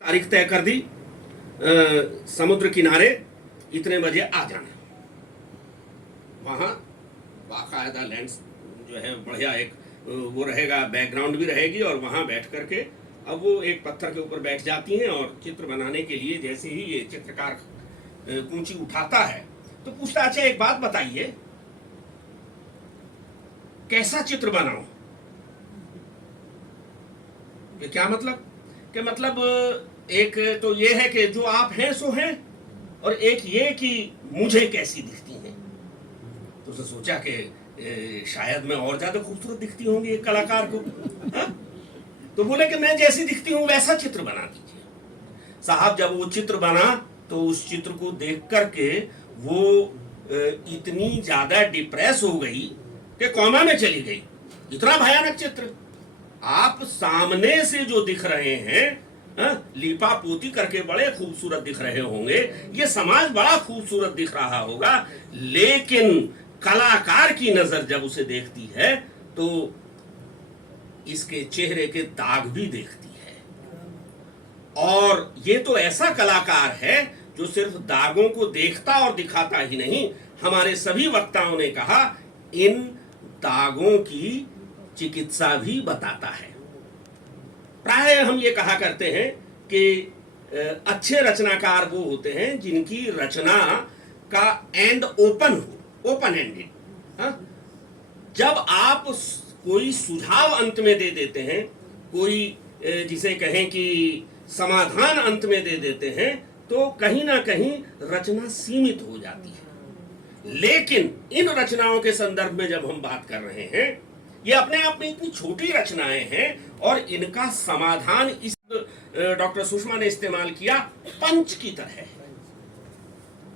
तारीख तय कर दी, समुद्र किनारे इतने बजे आ जाना। वहां बाकायदा लेंस जो है बढ़िया एक वो रहेगा, बैकग्राउंड भी रहेगी, और वहां बैठ करके अब वो एक पत्थर के ऊपर बैठ जाती हैं और चित्र बनाने के लिए जैसे ही ये चित्रकार कूंची उठाता है तो पूछता, अच्छा एक बात बताइए, कैसा चित्र बनाऊं? कि क्या मतलब? कि मतलब एक तो ये है कि जो आप हैं सो हैं, और एक ये कि मुझे कैसी दिखती हैं। तो उसने सोचा कि शायद मैं और ज्यादा खूबसूरत दिखती होंगी एक कलाकार को। हा? तो बोले कि मैं जैसी दिखती हूं वैसा चित्र बना दीजिए। साहब जब वो चित्र बना तो उस चित्र को देख करके वो इतनी ज्यादा डिप्रेस हो गई कि कोमा में चली गई। इतना भयानक चित्र। आप सामने से जो दिख रहे हैं, लीपा पोती करके बड़े खूबसूरत दिख रहे होंगे, ये समाज बड़ा खूबसूरत दिख रहा होगा, लेकिन कलाकार की नजर जब उसे देखती है तो इसके चेहरे के दाग भी देखती है। और ये तो ऐसा कलाकार है जो सिर्फ दागों को देखता और दिखाता ही नहीं, हमारे सभी वक्ताओं ने कहा इन दागों की चिकित्सा भी बताता है। प्राय हम ये कहा करते हैं कि अच्छे रचनाकार वो होते हैं जिनकी रचना का एंड ओपन हो, ओपन एंडेड। जब आप कोई सुझाव अंत में दे देते हैं, कोई जिसे कहें कि समाधान अंत में दे देते हैं, तो कहीं ना कहीं रचना सीमित हो जाती है। लेकिन इन रचनाओं के संदर्भ में जब हम बात कर रहे हैं, ये अपने आप में इतनी छोटी रचनाएं हैं और इनका समाधान इस डॉक्टर सुषमा ने इस्तेमाल किया पंच की तरह है।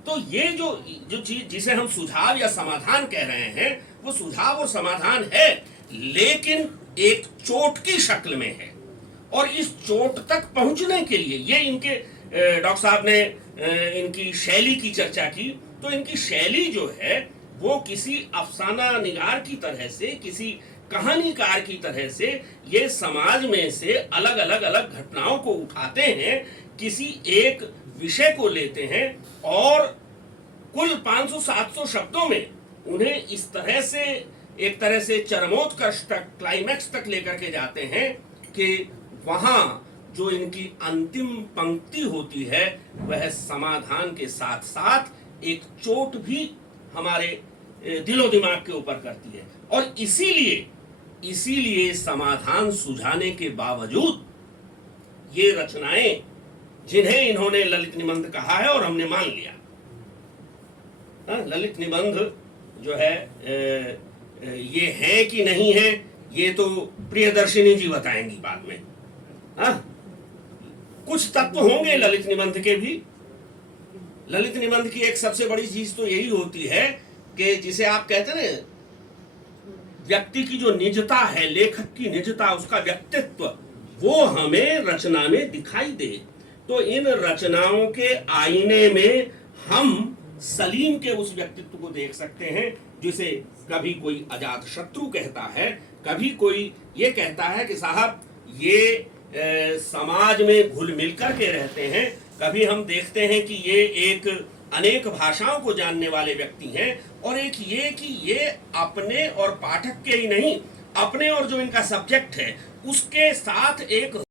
तो ये जो चीज जिसे हम सुझाव या समाधान कह रहे हैं, वो सुझाव और समाधान है, लेकिन एक चोट की शक्ल में है। और इस चोट तक पहुंचने के लिए ये इनके डॉक्टर साहब ने इनकी शैली की चर्चा की, तो इनकी शैली जो है वो किसी अफसाना निगार की तरह से, किसी कहानीकार की तरह से ये समाज में से अलग अलग घटनाओं को उठाते हैं, किसी एक विषय को लेते हैं और कुल 500-700 शब्दों में उन्हें इस तरह से एक तरह से चरमोत्कर्ष तक, क्लाइमैक्स तक लेकर के जाते हैं कि वहां जो इनकी अंतिम पंक्ति होती है वह समाधान के साथ साथ एक चोट भी हमारे दिलो दिमाग के ऊपर करती है। और इसीलिए समाधान सुझाने के बावजूद ये रचनाएं, जिन्हें इन्होंने ललित निबंध कहा है और हमने मान लिया, ललित निबंध जो है ये है कि नहीं है ये तो प्रियदर्शिनी जी बताएंगी बाद में। कुछ तत्व होंगे ललित निबंध के भी। ललित निबंध की एक सबसे बड़ी चीज तो यही होती है कि जिसे आप कहते हैं ना, व्यक्ति की जो निजता है, लेखक की निजता, उसका व्यक्तित्व, वो हमें रचना में दिखाई दे। तो इन रचनाओं के आईने में हम सलीम के उस व्यक्तित्व को देख सकते हैं जिसे कभी कोई अजात शत्रु कहता है, कभी कोई ये कहता है कि साहब ये समाज में घुल मिलकर के रहते हैं, कभी हम देखते हैं कि ये एक अनेक भाषाओं को जानने वाले व्यक्ति हैं, और एक ये कि ये अपने और पाठक के ही नहीं, अपने और जो इनका सब्जेक्ट है उसके साथ एक